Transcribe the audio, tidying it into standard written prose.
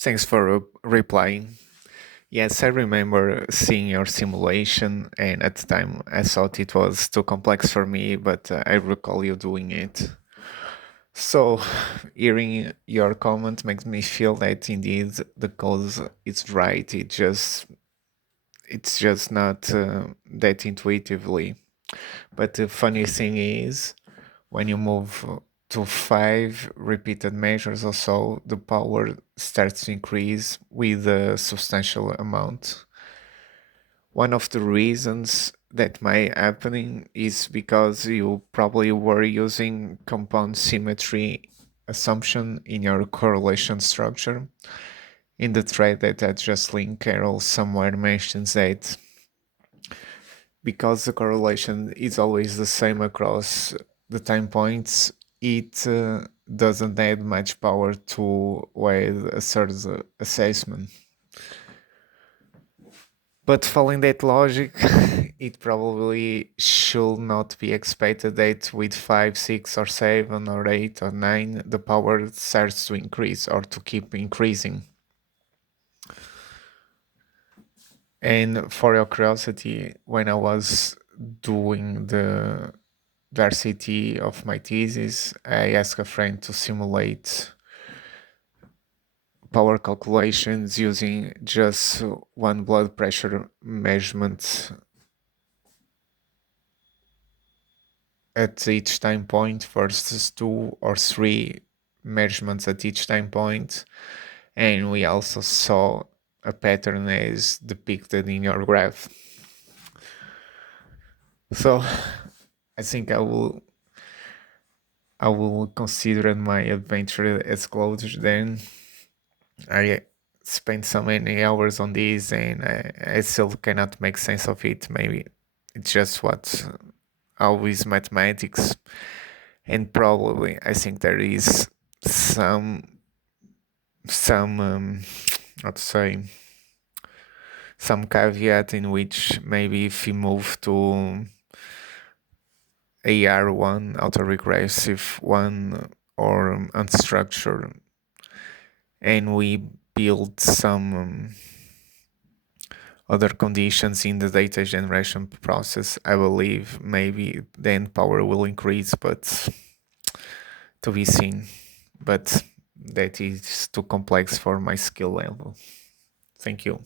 Thanks for replying. Yes, I remember seeing your simulation, and at the time I thought it was too complex for me, but I recall you doing it. So, hearing your comment makes me feel that indeed the cause is right. It's just not that intuitively. But the funny thing is, when you move to five repeated measures or so, the power starts to increase with a substantial amount. One of the reasons that might happening is because you probably were using compound symmetry assumption in your correlation structure. In the thread that I just linked, Carol somewhere mentions that because the correlation is always the same across the time points, it doesn't add much power to weigh a third assessment. But following that logic, it probably should not be expected that with 5, 6, or 7, or 8, or 9, the power starts to increase or to keep increasing. And for your curiosity, when I was doing the RCT of my thesis, I asked a friend to simulate power calculations using just one blood pressure measurement at each time point versus two or three measurements at each time point. And we also saw a pattern as depicted in your graph. So I think I will consider my adventure as closed then. I spent so many hours on this and I still cannot make sense of it. Maybe it's just what always mathematics. And probably I think there is some how to say some caveat in which maybe if you move to AR1 autoregressive one or unstructured and we build some other conditions in the data generation process, I believe maybe then power will increase, but to be seen. But that is too complex for my skill level. Thank you.